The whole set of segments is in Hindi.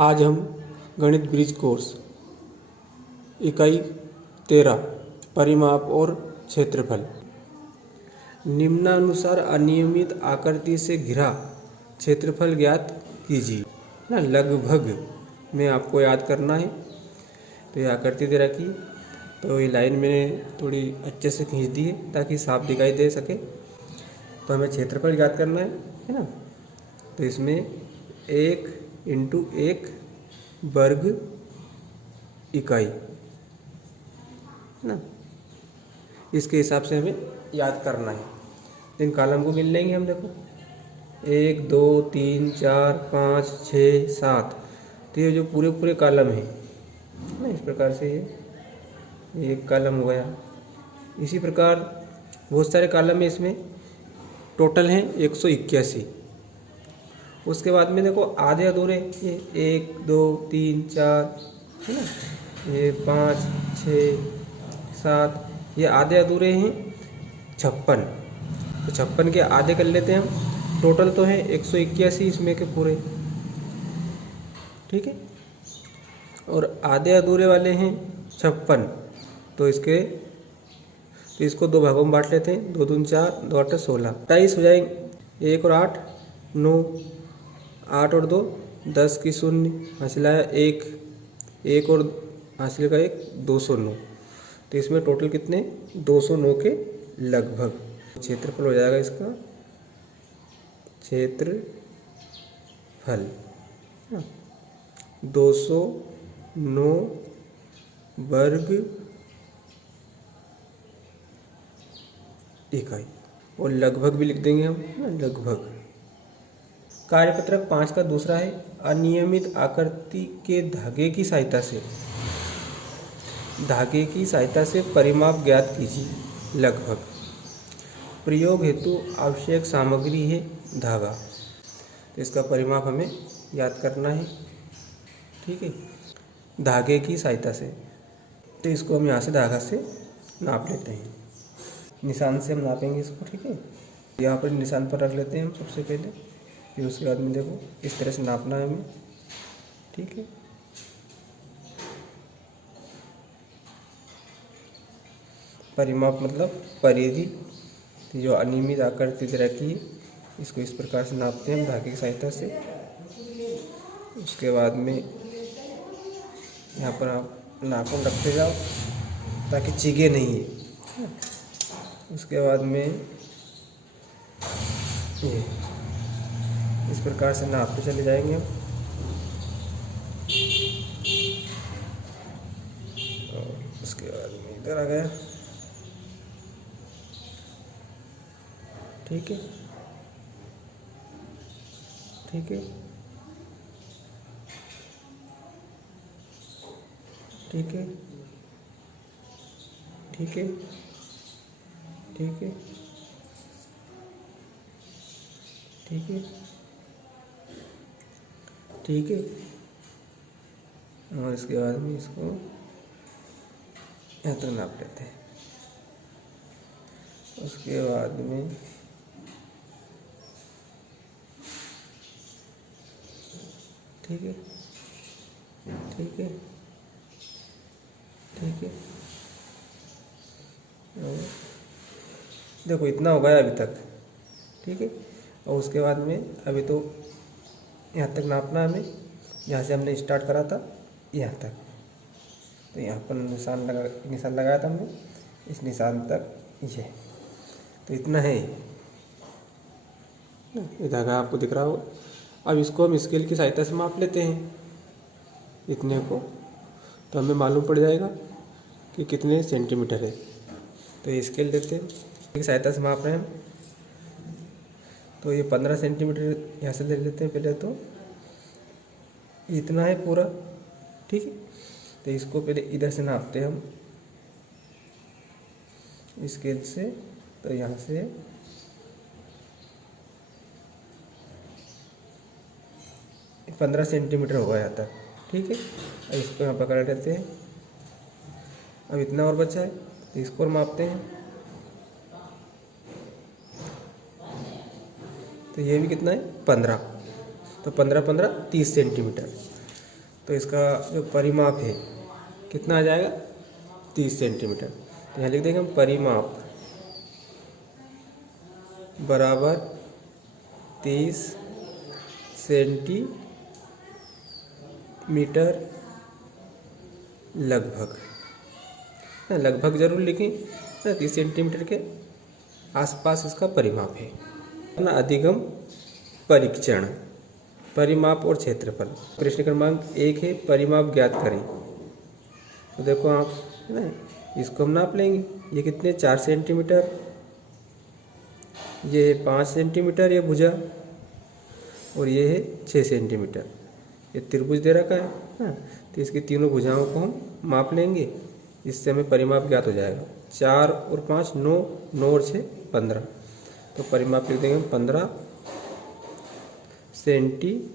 आज हम गणित ब्रिज कोर्स इकाई 13 परिमाप और क्षेत्रफल निम्नानुसार अनियमित आकृति से घिरा क्षेत्रफल ज्ञात कीजिए। ना लगभग में आपको याद करना है। तो ये आकृति दे रखी, तो ये लाइन मैंने थोड़ी अच्छे से खींच दी है ताकि साफ दिखाई दे सके। तो हमें क्षेत्रफल ज्ञात करना है ना। तो इसमें 1 × 1 वर्ग इकाई है ना, इसके हिसाब से हमें याद करना है। तो इन कॉलम को गिन लेंगे हम। देखो 1 2 3 4 5 6 7। तो ये जो पूरे पूरे कॉलम है ना, इस प्रकार से ये एक कॉलम हो गया। इसी प्रकार बहुत सारे कॉलम है, इसमें टोटल हैं 181। उसके बाद में देखो आधे अधूरे, ये 1 2 3 4 है ना, ये 5 6 7, ये आधे अधूरे हैं 56। तो 56 के आधे कर लेते हैं हम। टोटल तो है 181 इसमें के पूरे, ठीक है। और आधे अधूरे वाले हैं 56। तो इसको दो भागों में बांट लेते हैं। 2 दूनी 4, 2 8 16, 28 हो जाएंगे। 1 और 8 9, 8 और 2 10 की 0 हासिल आया 1, 1 और हासिल का 1 209। तो इसमें टोटल कितने 209 के लगभग क्षेत्रफल हो जाएगा इसका। क्षेत्रफल 209 वर्ग इकाई। और लगभग भी लिख देंगे हम, लगभग। कार्यपत्रक 5 का दूसरा है अनियमित आकृति के धागे की सहायता से परिमाप ज्ञात कीजिए। लगभग प्रयोग हेतु आवश्यक सामग्री है धागा। तो इसका परिमाप हमें याद करना है, ठीक है, धागे की सहायता से। तो इसको हम यहाँ से धागा से नाप लेते हैं। निशान से हम नापेंगे इसको, ठीक है। यहाँ पर निशान पर रख लेते हैं हम सबसे पहले, फिर उसके बाद में देखो इस तरह से नापना है हमें, ठीक है। परिमाप मतलब परिधि। जो अनियमित आकृति रखी है इसको इस प्रकार से नापते हैं हम धागे की सहायता से। उसके बाद में यहाँ पर आप नाखून रखते जाओ ताकि चीगे नहीं है। उसके बाद में ये इस प्रकार से नापते चले जाएंगे हम। और उसके बाद में इधर आ गया, ठीक है, ठीक है, ठीक है, ठीक है, ठीक है, ठीक है, ठीक है। और इसके बाद में इसको यहाँ तक नाप लेते हैं। उसके बाद में ठीक है, ठीक है, ठीक है। और देखो इतना हो गया अभी तक, ठीक है। और उसके बाद में अभी तो यहाँ तक नापना हमें, यहाँ से हमने स्टार्ट करा था यहाँ तक। तो यहाँ पर निशान लगाया था हमने, इस निशान तक ये। तो इतना है, ये धागा आपको दिख रहा हो। अब इसको हम स्केल की सहायता से माप लेते हैं इतने को। तो हमें मालूम पड़ जाएगा कि कितने सेंटीमीटर है। तो ये स्केल लेते हैं, इसकी सहायता से माप रहे हैं हम। तो ये 15 सेंटीमीटर यहाँ से ले लेते हैं पहले। तो इतना है पूरा, ठीक है। तो इसको पहले इधर से नापते हैं हम स्केल से। तो यहाँ से 15 सेंटीमीटर होगा यहाँ तक, ठीक है। अब इसको यहाँ पकड़ लेते हैं। अब इतना और बचा है, तो इसको और मापते हैं। तो ये भी कितना है 15। तो 15 15 30 सेंटीमीटर। तो इसका जो परिमाप है कितना आ जाएगा 30 सेंटीमीटर। तो यहाँ लिख देंगे हम परिमाप बराबर 30 सेंटीमीटर लगभग। लगभग जरूर लिखें ना, 30 सेंटीमीटर के आसपास इसका परिमाप है ना। अधिगम परीक्षण, परिमाप और क्षेत्रफल। प्रश्न क्रमांक 1 है परिमाप ज्ञात करें। तो देखो आप है ना, इसको हम नाप लेंगे। ये कितने 4 सेंटीमीटर, ये 5 सेंटीमीटर ये भुजा, और ये है 6 सेंटीमीटर। ये त्रिभुज दे रखा है ना, तो इसकी तीनों भुजाओं को हम माप लेंगे, इससे हमें परिमाप ज्ञात हो जाएगा। 4 और 5 9, 9 और 6 15। तो परिमाप लिख देंगे हम 15 सेंटीमीटर।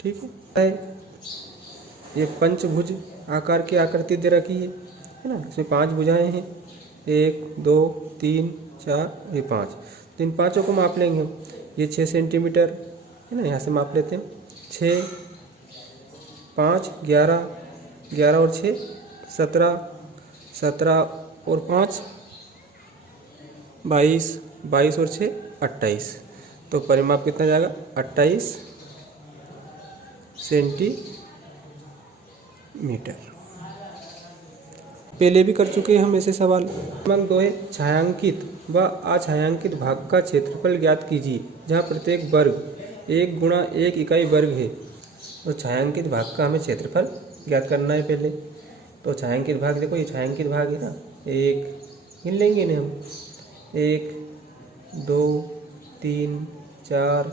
ठीक है। ये पंचभुज आकार की आकृति दे रखी है ना, इसमें 5 भुजाएं हैं, 1 2 3 4 ये 5। तो इन पाँचों को माप लेंगे हम। ये 6 सेंटीमीटर है ना, यहाँ से माप लेते हैं। 6 5 11, 11 और 6 17, 17 और 5 22, 22 और 6 28। तो परिमाप कितना जाएगा 28 सेंटीमीटर। पहले भी कर चुके हैं हम ऐसे सवाल। क्रमांक 2 है छायांकित व अछायांकित भाग का क्षेत्रफल ज्ञात कीजिए, जहाँ प्रत्येक वर्ग 1 गुणा 1 इकाई वर्ग है। तो छायांकित भाग का हमें क्षेत्रफल ज्ञात करना है पहले। तो छायांकित भाग देखो, ये छायांकित भाग है ना, 1 गिन लेंगे इन्हें हम। 1 2 3 4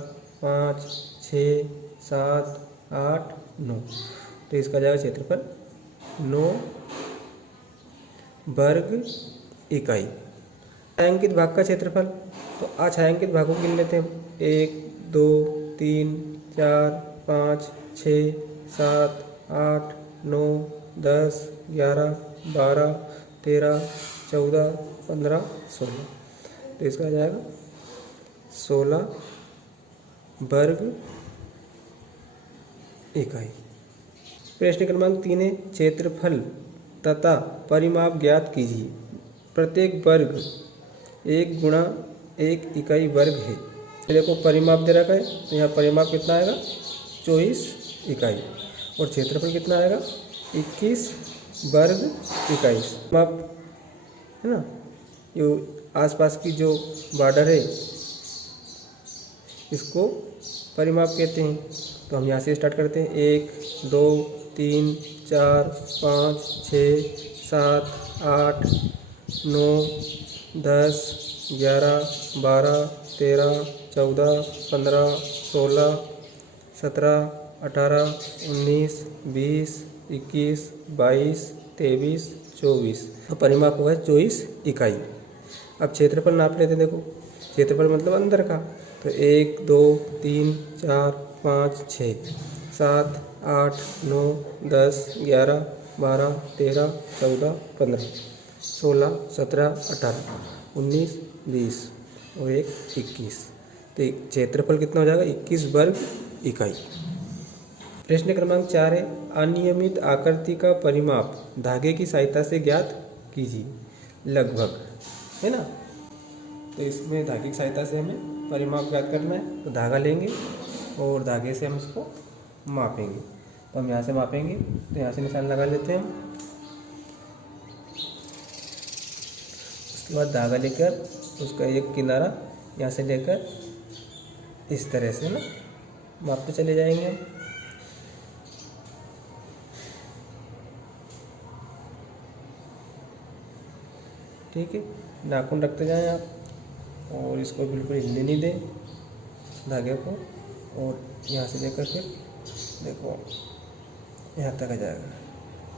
5 6 7 8 9। तो इसका जाएगा क्षेत्रफल 9 वर्ग इकाई। छायांकित भाग का क्षेत्रफल, तो अछायांकित भागों को गिन लेते हैं हम। 1 2 3 4 5 6 7 8 9 10 11 12 13 14 15 16। तो इसका आ जाएगा 16 वर्ग इकाई। प्रश्न क्रमांक 3 है क्षेत्रफल तथा परिमाप ज्ञात कीजिए। प्रत्येक वर्ग 1 गुणा 1 इकाई वर्ग है। देखो परिमाप दे रखा है, तो यहाँ परिमाप कितना आएगा 24 इकाई, और क्षेत्रफल कितना आएगा 21 वर्ग इकाई। माप है ना, जो आसपास की जो बॉर्डर है इसको परिमाप कहते हैं। तो हम यहाँ से स्टार्ट करते हैं। 1 2 3 4 5 6 7 8 9 10 11 12 13 14 15 16 17 18 19 20 21 22 23 24। तो परिमाप हुआ है 24 इकाई। अब क्षेत्रफल नाप लेते हैं। देखो क्षेत्रफल मतलब अंदर का, तो 1 2 3 4 5 6 7 8 9 10 11 12 13 14 15 16 17 18 19 20 और 1 21। तो क्षेत्रफल कितना हो जाएगा 21 वर्ग इकाई। प्रश्न क्रमांक 4 है अनियमित आकृति का परिमाप धागे की सहायता से ज्ञात कीजिए। लगभग है ना, तो इसमें धागे की सहायता से हमें परिमाप ज्ञात करना है। तो धागा लेंगे और धागे से हम इसको मापेंगे। तो हम यहाँ से मापेंगे, तो यहाँ से निशान लगा लेते हैं हम। उसके बाद धागा लेकर उसका एक किनारा यहाँ से लेकर इस तरह से ना मापते चले जाएंगे हम। ठीक है, नाखून रखते जाएं आप, और इसको बिल्कुल हिलने नहीं दें धागे को। और यहाँ से लेकर फिर देखो यहाँ तक आ जाएगा।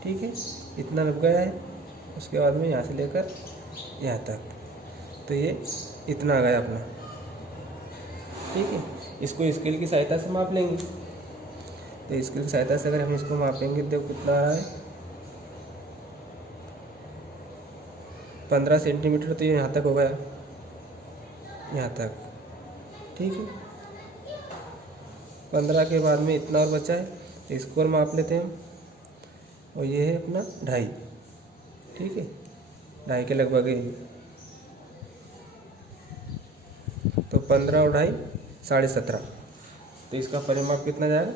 ठीक है, इतना लग गया है। उसके बाद में यहाँ से लेकर यहाँ तक, तो ये इतना आ गया अपना। ठीक है, इसको स्केल की सहायता से माप लेंगे। तो स्केल की सहायता से अगर हम इसको मापेंगे, देखो कितना आ रहा है 15 सेंटीमीटर। तो ये यहाँ तक हो गया, यहाँ तक। ठीक है, 15 के बाद में इतना और बचा है, तो इसको और माप लेते हैं हम। और ये है अपना 2.5, ठीक है, 2.5 के लगभग है ये। तो 15 और 2.5 17.5। तो इसका परिमाप कितना जाएगा?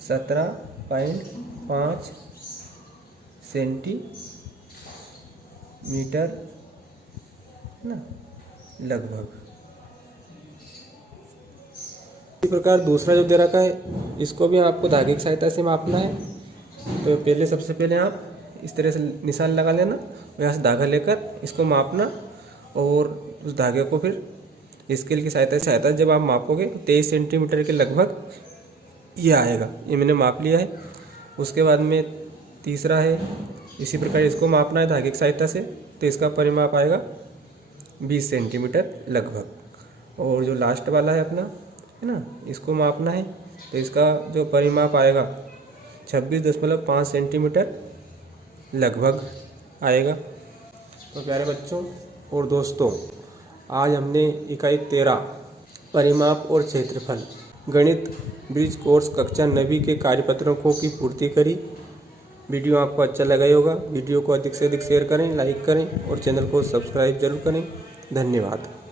17.5 सेंटीमीटर ना लगभग। इसी प्रकार दूसरा जो दे रखा है, इसको भी आपको धागे की सहायता से मापना है। तो पहले सबसे पहले आप इस तरह से निशान लगा लेना, यहाँ से धागा लेकर इसको मापना, और उस धागे को फिर स्केल की सहायता से जब आप मापोगे 23 सेंटीमीटर के लगभग ये आएगा। ये मैंने माप लिया है। उसके बाद में तीसरा है, इसी प्रकार इसको मापना है धागे की सहायता से, तो इसका परिमाप आएगा 20 सेंटीमीटर लगभग। और जो लास्ट वाला है अपना, है ना, इसको मापना है, तो इसका जो परिमाप आएगा 26.5 सेंटीमीटर लगभग आएगा। तो प्यारे बच्चों और दोस्तों, आज हमने इकाई 13 परिमाप और क्षेत्रफल गणित ब्रिज कोर्स कक्षा 9वीं के कार्यपत्रों की पूर्ति करी। वीडियो आपको अच्छा लगा होगा। वीडियो को अधिक से अधिक शेयर करें, लाइक करें और चैनल को सब्सक्राइब जरूर करें। धन्यवाद।